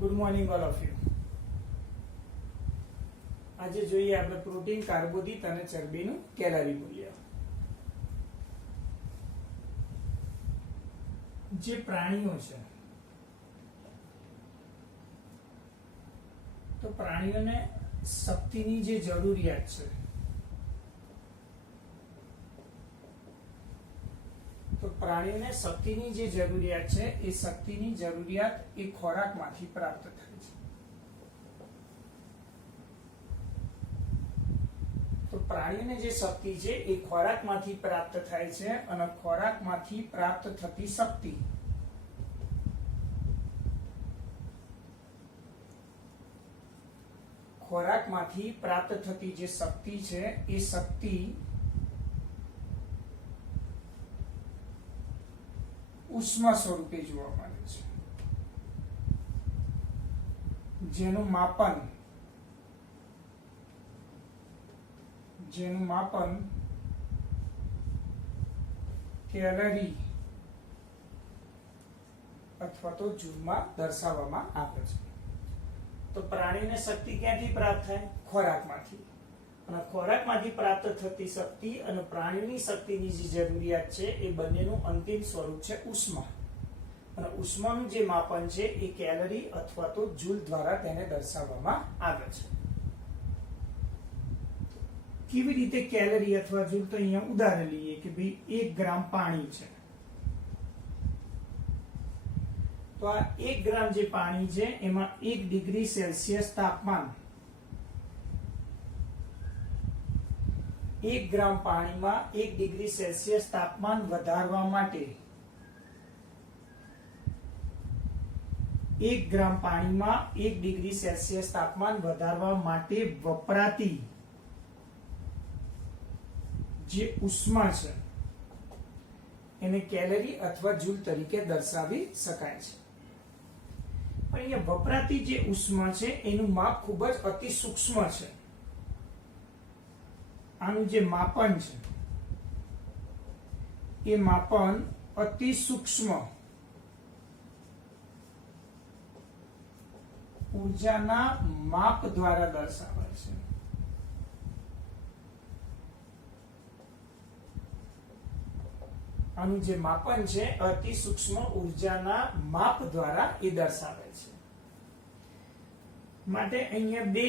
Good morning all of you. આજે જોઈએ આપણે પ્રોટીન, કાર્બોદિત અને ચરબીનું કેલરી મૂલ્ય. જે પ્રાણીઓ છે તો પ્રાણીઓને શક્તિની જે જરૂરિયાત છે એ શક્તિની જરૂરિયાત એ ખોરાકમાંથી પ્રાપ્ત થાય છે. તો પ્રાણીઓને જે શક્તિ છે એ ખોરાકમાંથી પ્રાપ્ત થાય છે અને ખોરાકમાંથી પ્રાપ્ત થતી શક્તિ જે શક્તિ છે એ શક્તિ ઉષ્મા સ્વરૂપે જોવા મળે છે, જેનું માપન કેલરી અથવા તો જૂલમાં દર્શાવવામાં આવે છે. તો પ્રાણીને શક્તિ ક્યાંથી પ્રાપ્ત થાય? ખોરાકમાંથી. અને ખોરાકમાંથી પ્રાપ્ત થતી શક્તિ અને પ્રાણીની શક્તિની જે જરૂરિયાત છે એ બંનેનું અંતિમ સ્વરૂપ છે ઉષ્મા. અને ઉષ્માનું જે માપન છે એ કેલરી અથવા તો જૂલ દ્વારા તેને દર્શાવવામાં આવે છે. કેવી રીતે કેલરી અથવા જૂલ? તો અહીંયા ઉદાહરણ લઈએ કે ભાઈ 1 ગ્રામ પાણી છે, તો આ 1 ગ્રામ જે પાણી છે એમાં 1 ડિગ્રી સેલ્સિયસ તાપમાન, 1 ગ્રામ પાણીમાં 1 ડિગ્રી સેલ્સિયસ તાપમાન વધારવા માટે 1 ગ્રામ પાણીમાં 1 ડિગ્રી સેલ્સિયસ તાપમાન વધારવા માટે વપરાતી જે ઉષ્મા છે એને કેલરી અથવા જૂલ તરીકે દર્શાવી શકાય છે. પણ અહીંયા વપરાતી જે ઉષ્મા છે એનું માપ ખૂબ જ અતિ સૂક્ષ્મ છે. આનું જે માપન છે એ માપન અતિ સૂક્ષ્મ ઊર્જાના માપ દ્વારા દર્શાવાય છે. આનું જે માપન છે અતિ સૂક્ષ્મ ઊર્જાના માપ દ્વારા એ દર્શાવે છે. માટે અહીંયા બે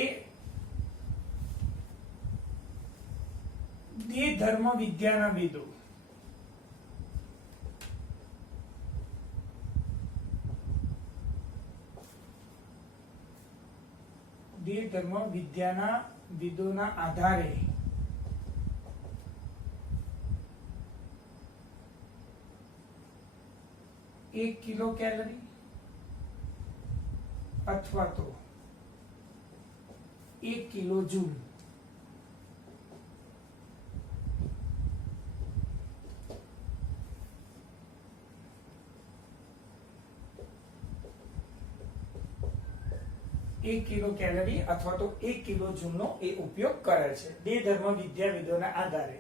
ધર્મ વિદ્યાના વિદો વિદોના આધારે 1 કિલો કેલરી અથવા તો 1 કિલો જૂલ કેલરી અથવા તો 1 કિલો જૂલનો એ ઉપયોગ કરે છે બે ધર્મ વિદ્યાવિદોના આધારે.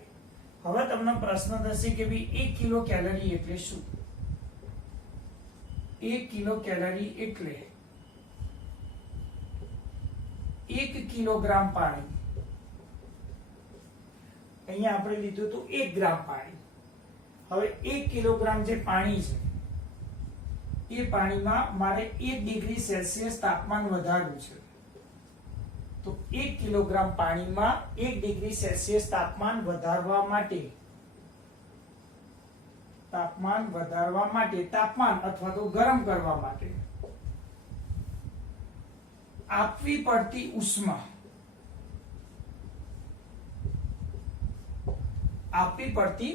હવે તમને પ્રશ્ન થશે કે ભાઈ 1 કિલો કેલરી એટલે શું? 1 કિલો કેલરી એટલે 1 કિલોગ્રામ પાણી. અહીંયા આપણે લીધું હતું 1 ગ્રામ પાણી. હવે 1 કિલોગ્રામ જે પાણી છે એ પાણીમાં મારે 1 ડિગ્રી સેલ્સિયસ તાપમાન વધારવું છે. તો 1 કિલોગ્રામ પાણીમાં 1 ડિગ્રી સેલ્સિયસ તાપમાન વધારવા માટે તાપમાન અથવા તો ગરમ કરવા માટે આપવી પડતી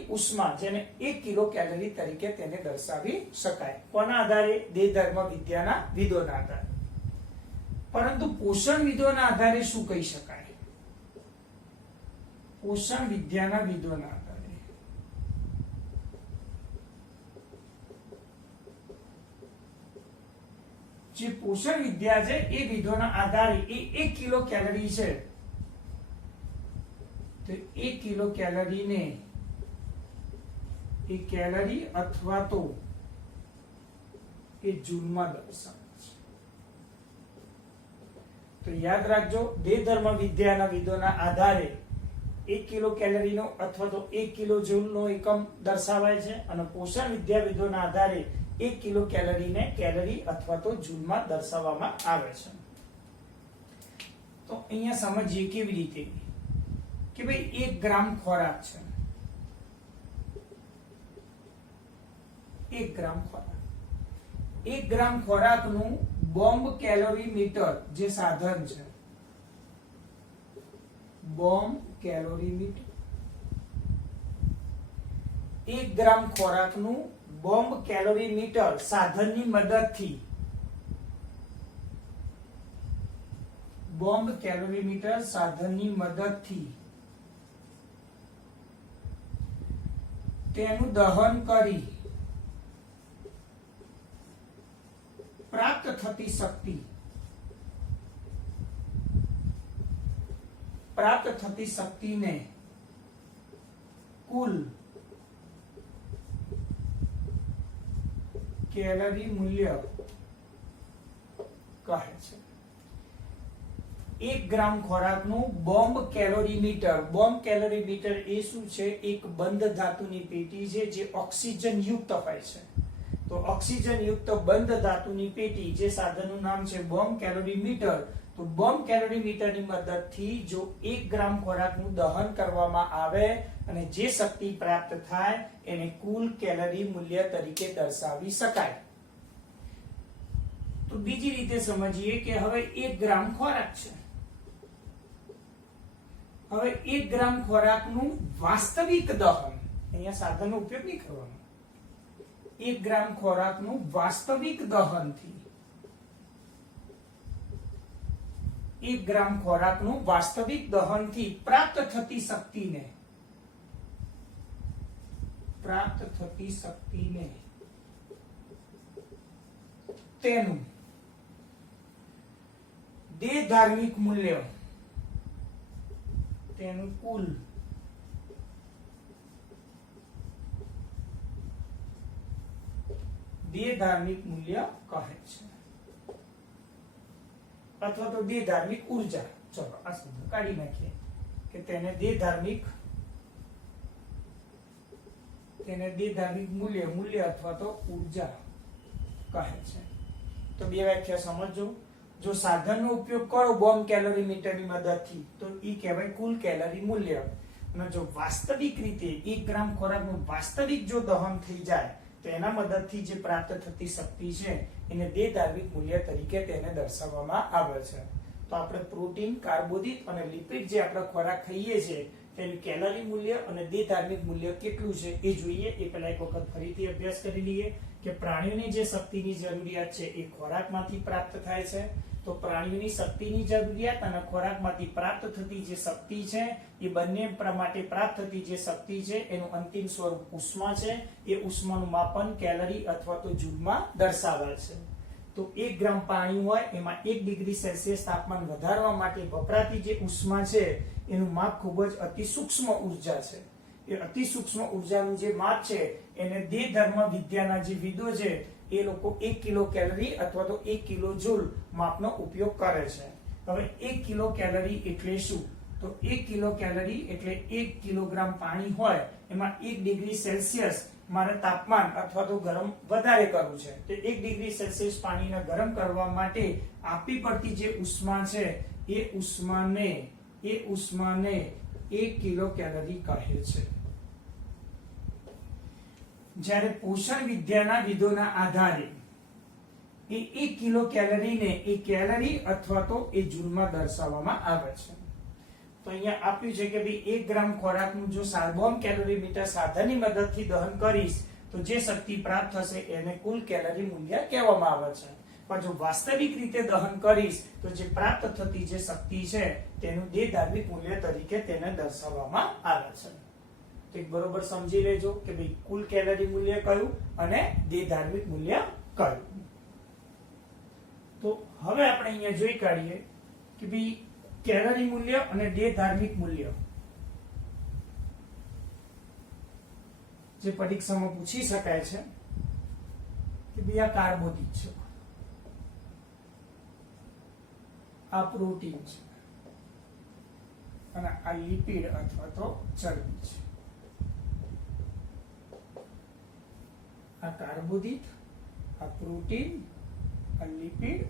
ઉષ્મા જેને 1 કિલો કેલરી તરીકે તેને દર્શાવી શકાય. કોના આધારે? દેહધર્મ વિદ્યાના વિદોના આધારે. પરંતુ પોષણ વિદોના આધારે શું કહી શકાય? પોષણ વિદ્યાના વિદોના આધારે જે પોષણ વિદ્યા છે એ વિધોના આધારે એ 1 કિલો કેલરી છે તો 1 કિલો કેલરીને એ કેલરી અથવા તો એ જૂલમાં દર્શાવે છે. તો યાદ રાખજો, દેહ ધર્મ વિદ્યાના વિદોના આધારે 1 કિલો કેલરીનો અથવા તો 1 કિલો જૂલનો એકમ દર્શાવાય છે, અને પોષણ વિદ્યાવિદોના આધારે 1 કિલો કેલરીને કેલરી અથવા તો જૂલમાં દર્શાવવામાં આવે છે. તો અહીંયા સમજીએ કેવી રીતે કે ભાઈ 1 ગ્રામ ખોરાક છે, 1 ગ્રામ ખોરાક, 1 ગ્રામ ખોરાકનું બોમ્બ કેલોરીમીટર જે સાધન છે, બોમ્બ કેલોરીમીટર, 1 ગ્રામ ખોરાકનું બોમ્બ કેલોરીમીટર સાધનની મદદથી, બોમ્બ કેલોરીમીટર સાધનની મદદથી તેનું દહન કરી પ્રાપ્ત થતી શક્તિ, પ્રાપ્ત થતી શક્તિને કુલ કેલરી મૂલ્ય કહે છે. 1 ગ્રામ ખોરાકનું બોમ્બ કેલોરીમીટર, બોમ્બ કેલોરીમીટર એ શું છે? એક બંધ ધાતુની પેટી છે જે ઓક્સિજન યુક્ત હોય છે. તો ઓક્સિજન યુક્ત બંધ ધાતુની પેટી, જે સાધનનું નામ છે બોમ્બ કેલોરીમીટર. તો બોમ્બ કેલોરીમીટરની મદદથી જો 1 ગ્રામ ખોરાકનું દહન કરવામાં આવે અને જે શક્તિ પ્રાપ્ત થાય એને કુલ કેલરી મૂલ્ય તરીકે દર્શાવી શકાય. તો બીજી રીતે સમજીએ કે હવે 1 ગ્રામ ખોરાક છે, હવે 1 ગ્રામ ખોરાકનું વાસ્તવિક દહન, અહીંયા સાધનનો ઉપયોગ નહીં કરવાનો, 1 ગ્રામ ખોરાકનું વાસ્તવિક દહનથી, 1 ગ્રામ ખોરાકનું વાસ્તવિક દહનથી પ્રાપ્ત થતી શક્તિને, પ્રાપ્ત થતી શક્તિને તેનું દેહ ધાર્મિક મૂલ્ય, તેનું કુલ દેહ ધાર્મિક મૂલ્ય કહે છે, અથવા તો દેહ ધાર્મિક ઉર્જા. ચલો આ શબ્દ કાઢી નાખીએ કે તેને દેહ ધાર્મિક મૂલ્ય, મૂલ્ય અથવા તો ઉર્જા કહે છે. તો બે વ્યાખ્યા સમજો. જો સાધનનો ઉપયોગ કરો બોમ્બ કેલોરીમીટરની મદદથી તો એ કહેવાય કુલ કેલરી મૂલ્ય, અને જો વાસ્તવિક રીતે 1 ગ્રામ ખોરાકનું વાસ્તવિક જો દહન થઈ જાય તો એના મદદથી જે પ્રાપ્ત થતી શક્તિ છે એને દેહ ધાર્મિક મૂલ્ય તરીકે તેને દર્શાવવામાં આવે છે. તો આપણે પ્રોટીન, કાર્બોદિત અને લિપિડ જે આપણે ખોરાક ખાઈએ છીએ તેનું કેલરી મૂલ્ય અને દેહ ધાર્મિક મૂલ્ય કેટલું છે એ જોઈએ. એ પહેલા એક વખત ફરીથી અભ્યાસ કરી લઈએ કે પ્રાણીઓને જે શક્તિની જરૂરિયાત છે એ ખોરાકમાંથી પ્રાપ્ત થાય છે. તો પ્રાણીઓની શક્તિની જરૂરિયાત અને ખોરાકમાંથી પ્રાપ્ત થતી જે શક્તિ છે એ બંને માટે પ્રાપ્ત થતી જે શક્તિ છે એનું અંતિમ સ્વરૂપ ઉષ્મા છે. એ ઉષ્માનું માપન કેલરી અથવા તો જૂલમાં દર્શાવાય છે. તો 1 ગ્રામ પાણી હોય એમાં 1 ડિગ્રી સેલ્સિયસ તાપમાન વધારવા માટે વપરાતી જે ઉષ્મા છે એનું માપ ખૂબ જ અતિ સૂક્ષ્મ ઉર્જા છે. એ અતિ સૂક્ષ્મ ઉર્જાનું જે માપ છે એને દેહ ધર્મ વિદ્યાના જે વિદો છે એ લોકો 1 કિલો કેલરી અથવા તો 1 કિલો જૂલ માપનો ઉપયોગ કરે છે. હવે 1 કિલો કેલરી એટલે શું? તો 1 કિલો કેલરી એટલે 1 કિલોગ્રામ પાણી હોય એમાં 1 ડિગ્રી સેલ્સિયસ મારે તાપમાન અથવા તો ગરમ વધારે કરવું છે. તો 1 ડિગ્રી સેલ્સિયસ પાણીને ગરમ કરવા માટે આપવી પડતી જે ઉષ્મા છે એ ઉષ્માને 1 કિલો કેલરી કહે છે. જ્યારે પોષણ વિદ્યાના વિદોના આધારે એ 1 કિલો કેલરીને એ કેલરી અથવા તો એ જૂલમાં દર્શાવવામાં આવે છે. તો અહીંયા આપ્યું છે કે ભાઈ 1 ગ્રામ ખોરાકનું જો બોમ્બ કેલોરીમીટર સાધનની મદદથી દહન કરીશ તો જે શક્તિ પ્રાપ્ત થશે એને કુલ કેલરી મૂલ્ય કહેવામાં આવે છે. પણ જો વાસ્તવિક રીતે દહન કરીશ તો જે પ્રાપ્ત થતી જે શક્તિ છે તેનું દેહ ધાર્મિક મૂલ્ય તરીકે તેને દર્શાવવામાં આવે છે. તો એક બરોબર સમજી લેજો કે ભાઈ કુલ કેલરી મૂલ્ય કયું અને દેહ ધાર્મિક મૂલ્ય કયું. તો હવે આપણે અહીંયા જોઈ કાઢીએ કે ભાઈ કેલરી મૂલ્ય અને દેહ ધાર્મિક મૂલ્ય જે પરીક્ષામાં પૂછી શકાય છે કે ભાઈ આ કાર્બોદિત છે, આ પ્રોટીન છે અને આ લિપિડ અથવા તો ચરબી છે. આ કાર્બોદિત, આ પ્રોટીન, આ લિપિડ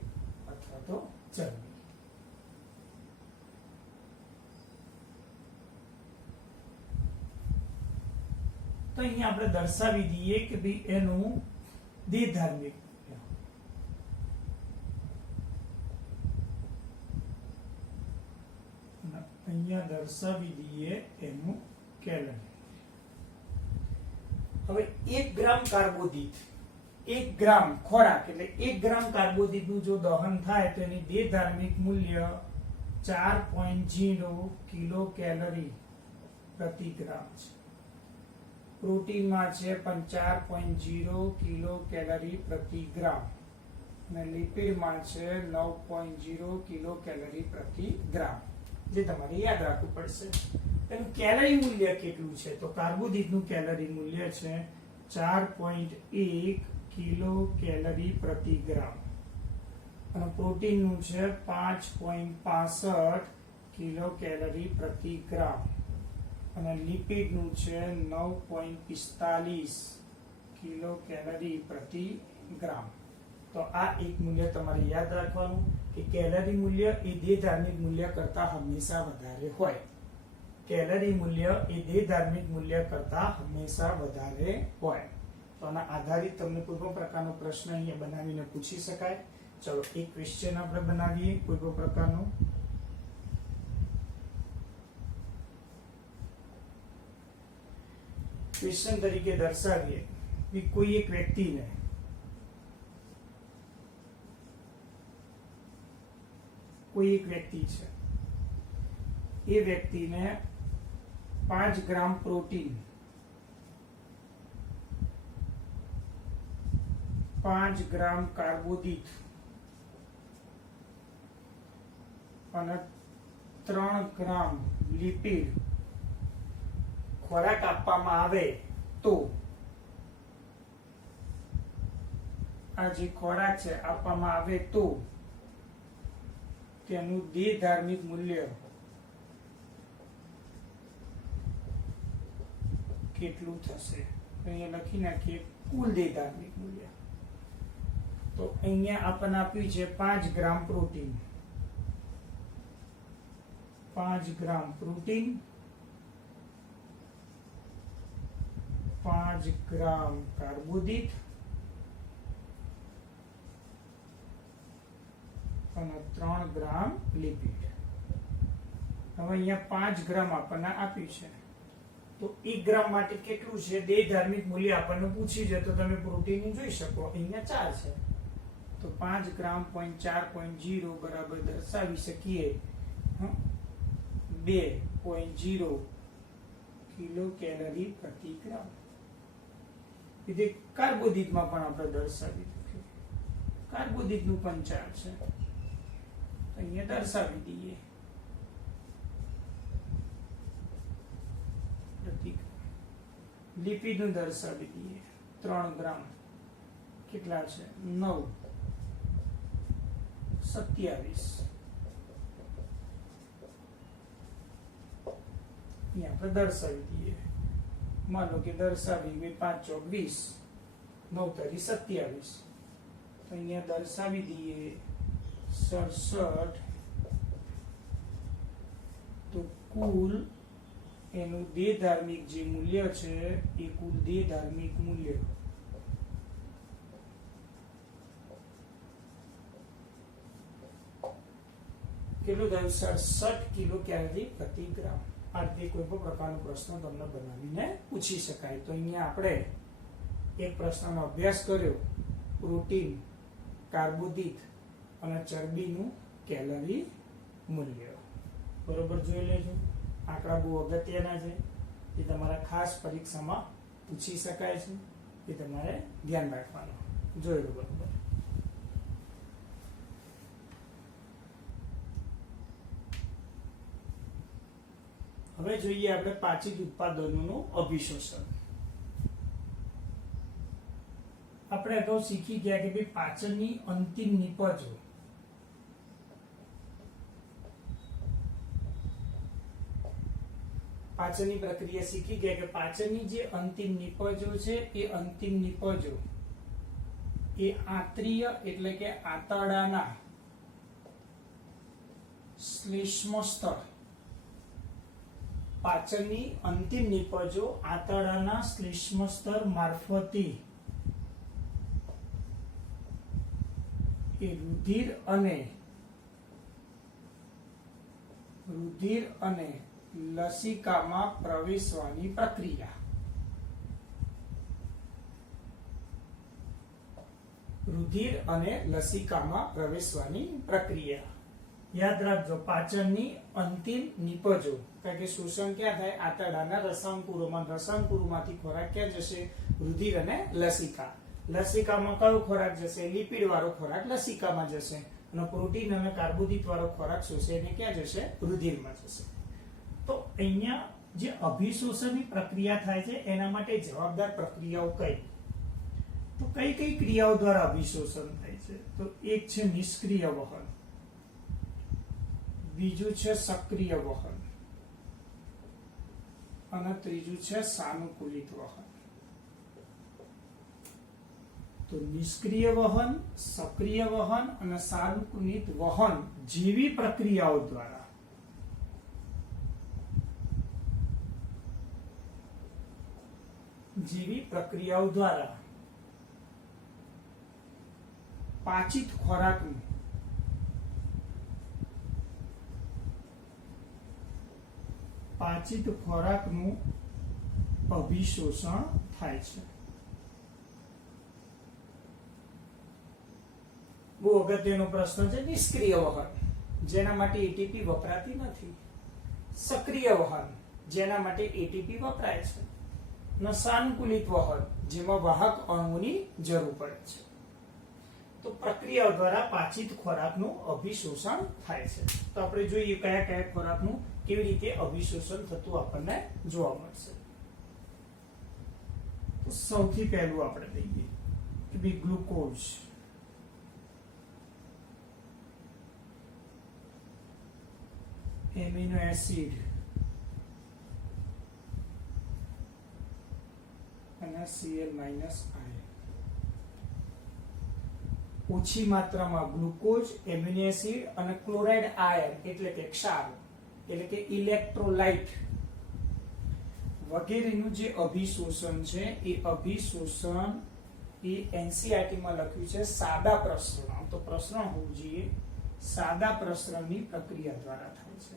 અથવા તો ચરબી. તો અહીંયા આપણે દર્શાવી દઈએ કે ભાઈ એનું દ્વિધાર્મિક અહીંયા દર્શાવી દઈએ એનું કેલરી. હવે 1 ગ્રામ કાર્બોદિત, 1 ગ્રામ ખોરાક એટલે 1 ગ્રામ કાર્બોદિત નું જો દહન થાય તો એની દ્વિધાર્મિક મૂલ્ય 4.0 કિલો કેલરી પ્રતિ ગ્રામ છે. પ્રોટીનમાં છે પણ 4.0 કિલો કેલરી પ્રતિ ગ્રામ અને લિપિડમાં છે 9.0 કિલો કેલરી પ્રતિ ગ્રામ. જે તમારે યાદ રાખવું પડશે. એનું કેલરી મૂલ્ય કેટલું છે તો કાર્બોદિતનું કેલરી મૂલ્ય છે 4.1 કિલો કેલરી પ્રતિ ગ્રામ અને પ્રોટીનનું છે 5.65 કિલો કેલરી પ્રતિ ગ્રામ અને લિપિડનું છે 9.45 કિલો કેલરી પ્રતિ ગ્રામ. તો આ એક મૂલ્ય તમારે યાદ રાખવાનું કે કેલરી મૂલ્ય એ દ્વિધાર્મિક મૂલ્ય કરતા હંમેશા વધારે હોય. કેલરી મૂલ્ય એ દ્વિધાર્મિક મૂલ્ય કરતા હંમેશા વધારે હોય. તો આના આધારિત તમને કોઈ પણ પ્રકારનો પ્રશ્ન અહીંયા બનાવીને પૂછી શકાય. ચલો એક ક્વેશ્ચન આપણે બનાવીએ કોઈ પણ પ્રકારનો. ક્વેશ્ચન તરીકે દર્શાવીએ કે કોઈ એક વ્યક્તિને કોઈ એક વ્યક્તિ છે એ વ્યક્તિને 5 ગ્રામ પ્રોટીન, 5 ગ્રામ કાર્બોદિત અને 3 ગ્રામ લિપિડ ખોરાક આપવામાં આવે તો આ જે ખોરાક છે આપવામાં આવે તો તેનું દ્વિધાર્મિક મૂલ્ય કેટલું થશે. અહીંયા લખી નાખીએ કુલ દ્વિધાર્મિક મૂલ્ય. તો અહીંયા આપણને આપ્યું છે 5 ગ્રામ પ્રોટીન, 5 ગ્રામ પ્રોટીન, 5 ગ્રામ કાર્બોદિત અને 3 ગ્રામ લિપિડ. હવે અહીંયા 5 ગ્રામ આપણને આપ્યું છે તો 1 ગ્રામ માટે કેટલું છે દ્વિધાર્મિક મૂલ્ય આપણને પૂછ્યું છે તો તમે પ્રોટીન જોઈ શકો. અહીંયા 4 છે તો 5 ગ્રામ 4.0 બરાબર દર્શાવી શકીએ 2.0 કિલો કેલરી પ્રતિ ગ્રામ. એટલે કાર્બોદિતમાં પણ આપણે દર્શાવી દીધું. કાર્બોદિતનું પણ 4 છે અહીંયા દર્શાવી દઈએ. લિપિડ નું દર્શાવી દઈએ 3 ગ્રામ કેટલા છે 9.27 અહીંયા આપણે દર્શાવી દઈએ. માનો કે દર્શાવી 5 ચોક 20 9 તારી 27 તો અહીંયા દર્શાવી દઈએ 67. તો કુલ એનું દ્વિધાર્મિક જે મૂલ્ય છે એ કુલ દ્વિધાર્મિક મૂલ્ય કેટલું થયું 67 કિલો કેલરી પ્રતિ ગ્રામ. આ રીતે કોઈ પણ પ્રકારનો પ્રશ્ન તમને બનાવીને પૂછી શકાય. તો અહીંયા આપણે એક પ્રશ્નનો અભ્યાસ કર્યો પ્રોટીન, કાર્બોદિત અને ચરબીનું કેલરી મૂલ્ય. બરોબર જોઈ લેજો. આંકડા બહુ અગત્યના છે એ તમારા ખાસ પરીક્ષામાં પૂછી શકાય છે એ તમારે ધ્યાન રાખવાનું. જોઈ લો બરોબર. હવે જોઈએ આપણે પાચિત ઉત્પાદનોનું અભિશોષણ. આપણે અગાઉ શીખી ગયા કે ભાઈ પાચનની અંતિમ નિપજો પાચનની પ્રક્રિયા શીખી ગયા કે પાચનની જે અંતિમ નિપજો છે એ અંતિમ નિપજો એ આંતરીય એટલે કે આંતરડાના શ્લેષ્મ સ્તર, પાચનની અંતિમ નિપજો આંતરડાના શ્લેષ્મ સ્તર મારફતે એ રુધિર અને લસિકામાં પ્રવેશવાની પ્રક્રિયા. રુધિર અને લસિકામાં પ્રવેશવાની પ્રક્રિયા. યાદ રાખજો, પાચનની અંતિમ નિપજો, કારણ કે શોષણ ક્યાં થાય? આંતરડાના રસાંકુરોમાં. રસાંકુરોમાંથી ખોરાક ક્યાં જશે? રુધિર અને લસિકા. લસિકામાં કયો ખોરાક જશે? લિપિડ વાળો ખોરાક લસિકામાં જશે, અને પ્રોટીન અને કાર્બોદિત વાળો ખોરાક શોષાઈને ક્યાં જશે? રુધિરમાં જશે. તો અહીંયા જે અભિશોષણની પ્રક્રિયા થાય છે એના માટે જવાબદાર પ્રક્રિયાઓ કઈ? તો કઈ કઈ ક્રિયાઓ દ્વારા અભિશોષણ થાય છે? તો એક છે નિષ્ક્રિય વહન, બીજું છે સક્રિય વહન, અને ત્રીજું છે સાનુકૂલિત વહન. તો નિષ્ક્રિય વહન, સક્રિય વહન અને સાનુકૂલિત વહન જેવી પ્રક્રિયાઓ દ્વારા પાચિત ખોરાકનું અભિશોષણ થાય છે. બહુ અગત્યનો પ્રશ્ન છે. નિષ્ક્રિય વહન, જેના માટે એટીપી વપરાતી નથી. સક્રિય વહન, જેના માટે એટીપી વપરાય છે. અને સાનુકૂલિત વહન, જેમાં વાહક અણુઓની જરૂર પડે છે. તો પ્રક્રિયા દ્વારા પાચિત ખોરાકનું અભિશોષણ થાય છે. તો આપણે જોઈએ કયા કયા ખોરાકનું કેવી રીતે અભિશોષણ થતું આપણને જોવા મળશે. તો સૌથી પહેલું આપણે લઈએ કે ભાઈ ગ્લુકોઝ. એમિનો એસિડ અને Cl- આયન. ઓછી માત્રામાં ગ્લુકોઝ, એમિનો એસિડ અને ક્લોરાઇડ આયન એટલે કે ક્ષાર એટલે કે ઇલેક્ટ્રોલાઇટ વગેરેનું જે અભિશોષણ છે એ અભિશોષણ એ NCERT માં લખ્યું છે સાદા પ્રસરણ. તો પ્રસરણ હોવું જોઈએ, સાદા પ્રસરણની પ્રક્રિયા દ્વારા થાય છે.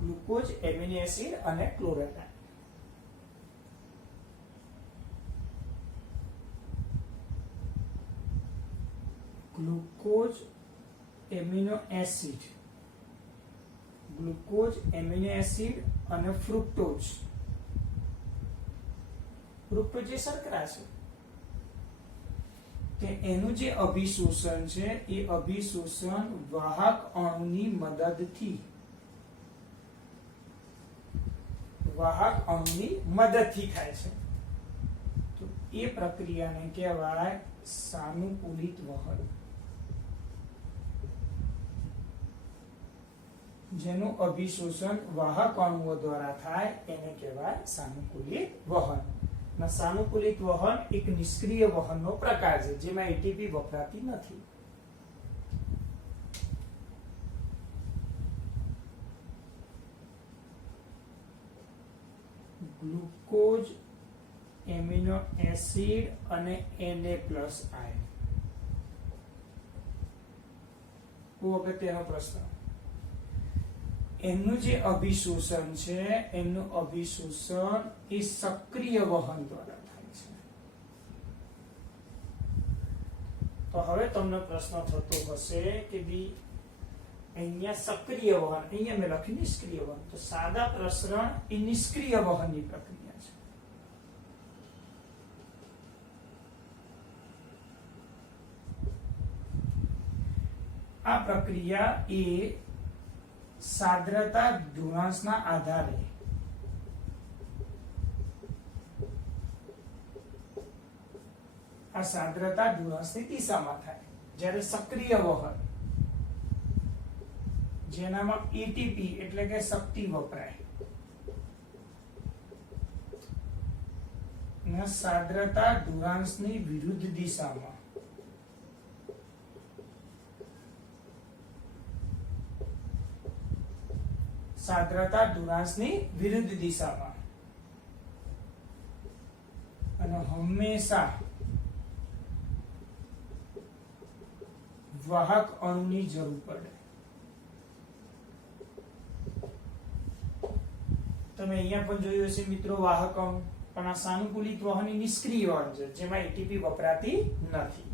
ગ્લુકોઝ, એમિનો એસિડ અને ક્લોરાઇડ. ગ્લુકોઝ, એમિનો એસિડ, અને ફ્રુક્ટોઝ. ફ્રુક્ટોઝ એ શર્કરા છે. કે એનું જે અભિશોષણ છે એ અભિશોષણ વાહક અણુની મદદથી થાય છે. તો એ પ્રક્રિયાને કહેવાય સાનુકૂલિત વહન. જેનું અભિશોષણ વાહક અણુઓ દ્વારા થાય એને કહેવાય સાનુકૂલિત વહન. સાનુકૂલિત વહન એક નિષ્ક્રિય વહનનો પ્રકાર છે જેમાં એટીપી વપરાતી નથી. ગ્લુકોઝ, એમિનો એસિડ અને Na+ આયન. બહુ અગત્યનો પ્રશ્ન. એમનું જે અભિશોષણ છે એમનું અભિશોષણ એ સક્રિય વહન દ્વારા થાય છે. તો હવે તમને પ્રશ્ન થતો હશે કે ભઈ અહીંયા સક્રિય વહન, અહીંયા મેં લખ્યું નિષ્ક્રિય વહન. તો સાદા પ્રસરણ એ નિષ્ક્રિય વહનની પ્રક્રિયા છે. આ પ્રક્રિયા એ સાંદ્રતા ધ્રુવાંશના આધારે સાંદ્રતા ધ્રુવાંશની દિશામાં થાય. જ્યારે સક્રિય વહન જેનામાં એટીપી એટલે કે શક્તિ વપરાય અને સાંદ્રતા ધ્રુવાંશની વિરુદ્ધ દિશામાં અને હંમેશા વાહક અણુની જરૂર પડે. તમે અહીંયા પણ જોયું હશે મિત્રો વાહક અણુ, પણ આ સાનુકૂલિત વહન એ નિષ્ક્રિય વહન છે જેમાં એટીપી વપરાતી નથી.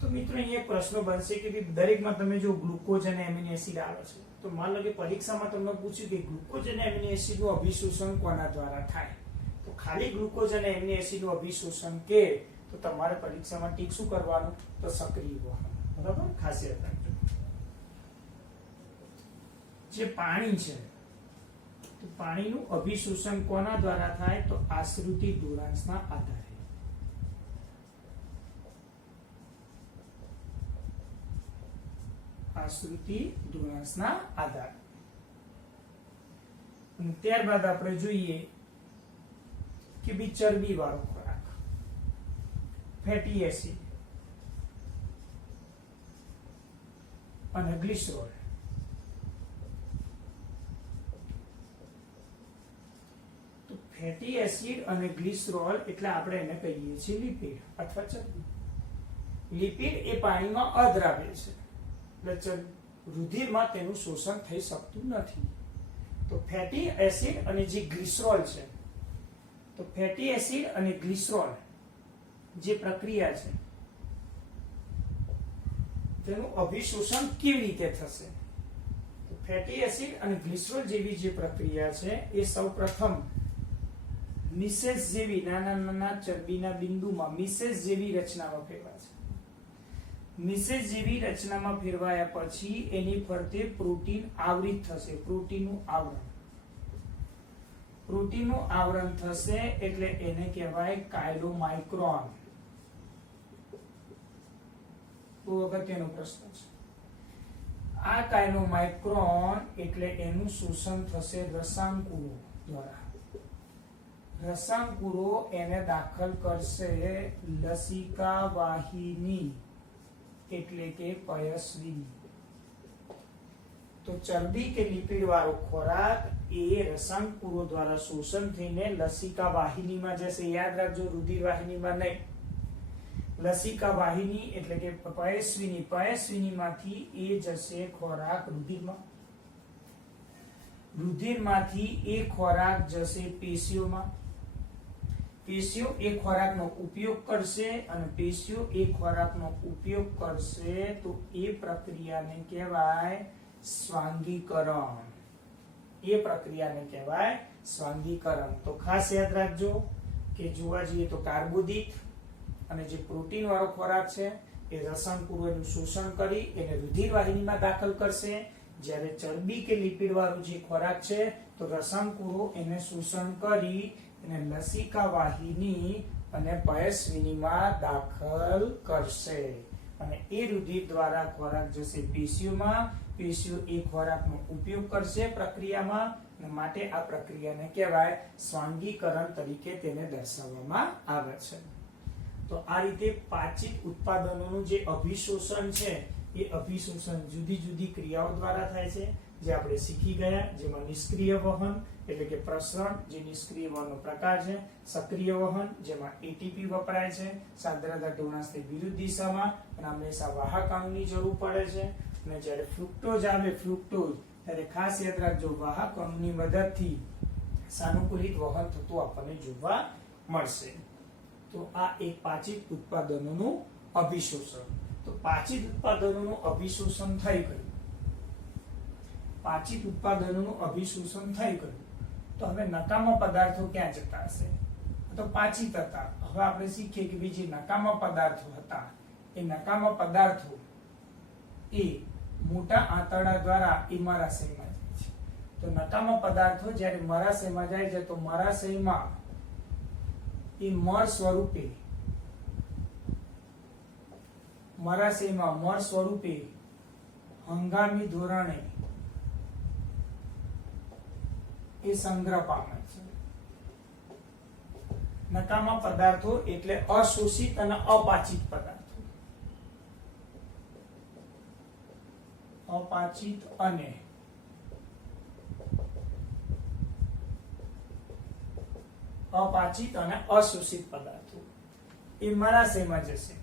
તો મિત્રો અહીંયા એક પ્રશ્ન બનશે કે દરેકમાં તમે જો ગ્લુકોઝ અને એમિનો એસિડ આવે છે તો માન લો કે પરીક્ષામાં તમને પૂછ્યું કે ગ્લુકોઝ અને એમિનો એસિડનું અભિશોષણ કોના દ્વારા થાય, તો ખાલી ગ્લુકોઝ અને એમિનો એસિડનું અભિશોષણ કે તો તમારે પરીક્ષામાં ટીક શું કરવાનું, તો સક્રિય વહન. બરાબર, ખાસ યાદ રાખજો. જે પાણી છે તો પાણીનું અભિશોષણ કોના દ્વારા થાય, તો આશ્રિતિ ધ્રુવાંશના આધારે. આશ્રિતિ ધ્રુવાંશના આધારે. અને ત્યારબાદ આપણે જોઈએ કે બી ચરબી વાળો ખોરાક, ફેટી એસિડ અને ગ્લિસરોલ. ફેટી એસિડ અને ગ્લિસરોલ એટલે આપણે એને કહીએ છીએ લિપિડ અથવા ચરબી. લિપિડ એ પાણીમાં અદ્રાવ્ય છે એટલે રુધિરમાં તેનું શોષણ થઈ શકતું નથી. તો ફેટી એસિડ અને જે ગ્લિસરોલ છે, તો ફેટી એસિડ અને ગ્લિસરોલ જે પ્રક્રિયા છે તેનું અભિશોષણ કેવી રીતે થશે, તો ફેટી એસિડ અને ગ્લિસરોલ જેવી જે પ્રક્રિયા છે એ સૌપ્રથમ મિસેસ જેવી નાના નાના ચરબીના બિંદુમાં મિસેસ જેવી રચનામાં ફેરવાશે. મિસેસ જેવી રચનામાં ફેરવાયા પછી એની ફરતે પ્રોટીન આવૃત થશે. પ્રોટીનનું આવરણ થશે એટલે એને કહેવાય કાયલોમાઇક્રોન. બહુ અગત્યનો પ્રશ્ન છે. આ કાયલોમાઇક્રોન એટલે એનું શોષણ થશે રસાંકુરો દ્વારા. રસાંકુરો એને દાખલ કરશે લસિકા વાહિની એટલે કે પયસ્વિની. તો ચરબી કે લિપિડ વાળો ખોરાક એ રસાંકુરો દ્વારા શોષણ થઈને લસિકા વાહિનીમાં જશે. યાદ રાખજો, રુધિર વાહિનીમાં નહીં. લસિકા વાહિની એટલે કે પયસ્વિની, પયસ્વિનીમાંથી એ જશે ખોરાક રુધિરમાં. રુધિરમાંથી એ ખોરાક જશે પેશીઓમાં. પેશીઓ એ ખોરાકનો ઉપયોગ કરશે અને પેશીઓ એ ખોરાકનો ઉપયોગ કરશે તો એ પ્રક્રિયાને કહેવાય સ્વાંગીકરણ. એ પ્રક્રિયાને કહેવાય સ્વાંગીકરણ. તો ખાસ યાદ રાખજો કે જોવા જઈએ તો કાર્બોદિત અને જે પ્રોટીન વાળો ખોરાક છે એ રસાંકુરોનું શોષણ કરી એને રુધિર વાહિનીમાં દાખલ કરશે, જ્યારે ચરબી કે લિપિડ વાળો જે ખોરાક છે તો રસાંકુરો એને શોષણ કરી અને લસિકા વાહિની અને પયસ્વિનીમાં દાખલ કરશે અને એ રુધિર દ્વારા ખોરાક જશે પેશીઓમાં. પેશીઓ એ ખોરાકનો ઉપયોગ કરશે પ્રક્રિયામાં અને માટે આ પ્રક્રિયાને કહેવાય સ્વાંગીકરણ તરીકે તેને દર્શાવવામાં આવે છે. તો આ રીતે પાચિત ઉત્પાદનોનું જે અભિશોષણ છે એ અભિશોષણ જુદી જુદી ક્રિયાઓ દ્વારા થાય છે જે આપણે શીખી ગયા. જેમાં નિષ્ક્રિય વહન એટલે કે પ્રસરણ જે નિષ્ક્રિય વહનનો પ્રકાર છે, સક્રિય વહન જેમાં એટીપી વપરાય છે સાંદ્રતા ધ્રુવાંશની વિરુદ્ધ દિશામાં અને હંમેશા વાહક અણુની જરૂર પડે છે. અને જ્યારે ફ્રુક્ટોઝ આવે ત્યારે ખાસ યાદ રાખજો વાહક અણુની મદદથી સાનુકૂલિત વહન થતું આપણને જોવા મળશે. તો આ એક પાચિત ઉત્પાદનોનું અભિશોષણ. તો પાચિત ઉત્પાદનોનું અભિશોષણ થઈ ગયું. પાચિત ઉત્પાદનોનું અભિશોષણ થઈ ગયું તો હવે નકામા પદાર્થો ક્યાં જતા હશે, તો પાચિત હતા. હવે આપણે શીખીએ કે જે નકામા પદાર્થો હતા એ નકામા પદાર્થો એ મોટા આંતરડા દ્વારા એ મરાશયમાં જાય છે. તો નકામા પદાર્થો જ્યારે મરાશયમાં જાય છે તો મરાશયમાં એ મળ સ્વરૂપે હંગામી ધોરણે એ સંગ્રહ પામે છે. નકામા પદાર્થો એટલે અશોષિત અને અપાચિત પદાર્થો. અપાચિત અને અશોષિત પદાર્થો એ મરાશયમાં જશે.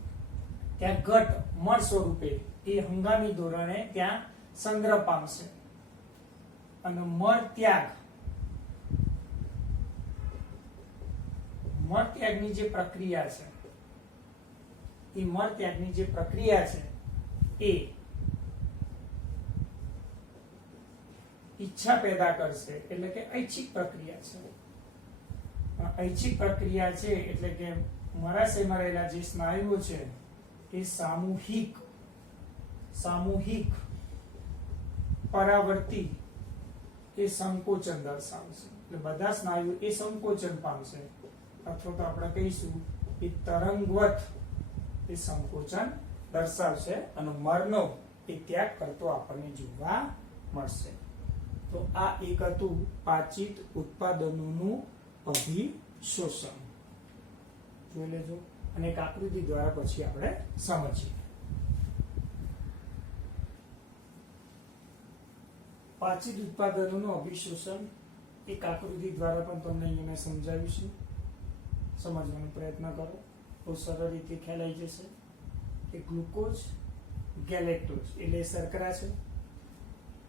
ત્યાં ઘટ મળ સ્વરૂપે એ હંગામી ધોરણે ત્યાં સંગ્રહ પામશે અને મળ ત્યાગની જે પ્રક્રિયા છે એ મળ ત્યાગની જે પ્રક્રિયા છે એ ઈચ્છા પેદા કરશે એટલે કે ઐચ્છિક પ્રક્રિયા છે. ઐચ્છિક પ્રક્રિયા છે એટલે કે મરાશયમાં રહેલા જે સ્નાયુઓ છે એ સામૂહિક પરાવર્તી એ સંકોચન દર્શાવશે. એટલે બધા સ્નાયુઓ એ સંકોચન પામશે અથવા તો આપણે કહીશું એ તરંગવત એ સંકોચન દર્શાવશે અને મરનો એ ત્યાગ કરતો આપણને જોવા મળશે. તો આ એક હતું પાચિત ઉત્પાદનોનું અભિશોષણ. જોઈ લેજો અને એક આકૃતિ દ્વારા પછી આપણે સમજીએ. પાચિત ઉત્પાદનોનું અભિશોષણ એક આકૃતિ દ્વારા પણ તમને અહીંયા મેં સમજાવ્યું છે. સમજવાનો પ્રયત્ન કરો, બહુ સરળ રીતે ખ્યાલ આવી જશે કે ગ્લુકોઝ ગેલેક્ટોઝ એટલે શર્કરા છે.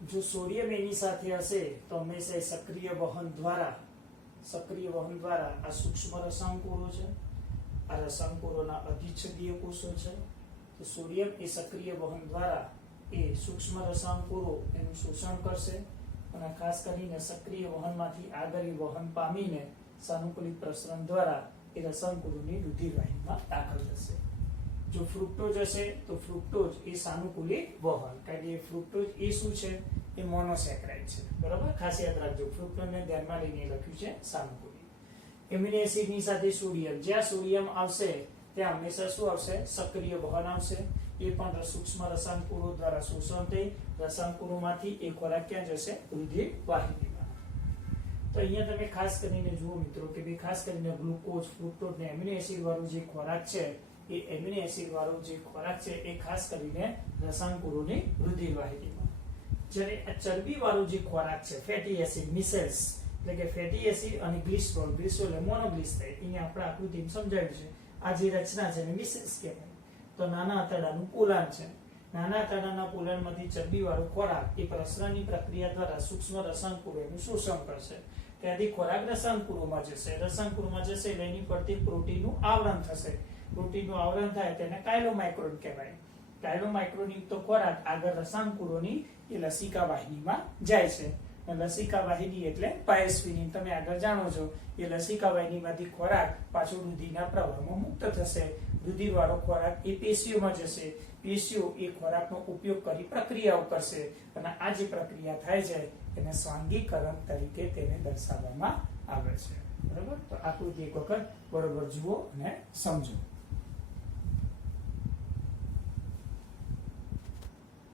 જો સોડિયમ એની સાથે હશે તો હંમેશા સક્રિય વહન દ્વારા આ સૂક્ષ્મ રસાંકુરો છે. આ રસાંકુરોના અધિચ્છદીય કોષો છે. તો સોડિયમ એ સક્રિય વહન દ્વારા એ સૂક્ષ્મ રસાંકુરો એનું શોષણ કરશે અને ખાસ કરીને સક્રિય વહનમાંથી આગળ વહન પામીને સાનુકૂલિત પ્રસરણ દ્વારા એ રસાંકુરોની રુધિરવાહિનીમાં દાખલ થશે. જો ફ્રુક્ટોઝ હશે તો ફ્રુક્ટોઝ એ સાનુકૂલિત વહન, કારણ કે ફ્રુક્ટોઝ એ શું છે એ મોનોસેક્રાઇડ છે. બરાબર, ખાસ યાદ રાખજો. ફ્રુક્ટોઝને ધ્યાનમાં લઈને લખ્યું છે સાનુકૂલિત. એમિનો એસિડની સાથે સોડિયમ, જ્યાં સોડિયમ આવશે ત્યાં હંમેશા શું આવશે? સક્રિય વહન આવશે. એ પણ સૂક્ષ્મ રસાંકુરો દ્વારા શોષણ થઈ રસાંકુરોમાંથી એ ખોરાક ક્યાં જશે? રુધિર વાહિનીમાં. તો અહીંયા તમે ખાસ કરીને જુઓ મિત્રો કે ભાઈ ખાસ કરીને ગ્લુકોઝ, ફ્રુક્ટોઝ ને એમિનો એસિડ વાળું જે ખોરાક છે એ એમિનો એસિડ વાળો જે ખોરાક છે એ ખાસ કરીને રસાંકુરોની રુધિર વાહિનીમાં. જ્યારે આ ચરબી વાળો જે ખોરાક છે ફેટી એસિડ મિસેલ્સ એટલે કે ફેટી એસિડ અને ગ્લિસરોલ એટલે મોનોગ્લિસરાઇડ, અહીંયા આપણે આકૃતિમાં સમજાવ્યું છે. આ જે રચના છે એને મિસેલ્સ કહેવાય. તો નાના આંતરડાનું પોલાણ છે. નાના આંતરડાના પોલાણમાંથી ચરબી વાળો ખોરાક એ પ્રસરણની પ્રક્રિયા દ્વારા સૂક્ષ્મ રસાંકુરોનું શોષણ કરશે. ત્યાંથી ખોરાક રસાંકુરોમાં જશે. રસાંકુરોમાં જશે એટલે એની પરથી પ્રોટીનનું આવરણ થશે. પ્રોટીનનું આવરણ થાય તેને કાયલોમાઇક્રોન કહેવાય. કાયલોમાઇક્રોન યુક્ત ખોરાક આગળ રસાંકુરોની એ લસિકા વાહિનીમાં જાય છે. લસિકા વાહિની એટલે પાયસ્વિની, તમે આગળ જાણો છો. એ લસિકા વાહિનીમાંથી ખોરાક પાછો રુધિરના પ્રવાહમાં મુક્ત થશે. રુધિર વાળો ખોરાક એ પેશીઓમાં જશે. પેશીઓ એ ખોરાકનો ઉપયોગ કરી પ્રક્રિયાઓ કરશે અને આ જે પ્રક્રિયા થાય છે એને સ્વાંગીકરણ તરીકે તેને દર્શાવવામાં આવે છે. બરાબર, તો આકૃતિ એક વખત બરોબર જુઓ અને સમજો.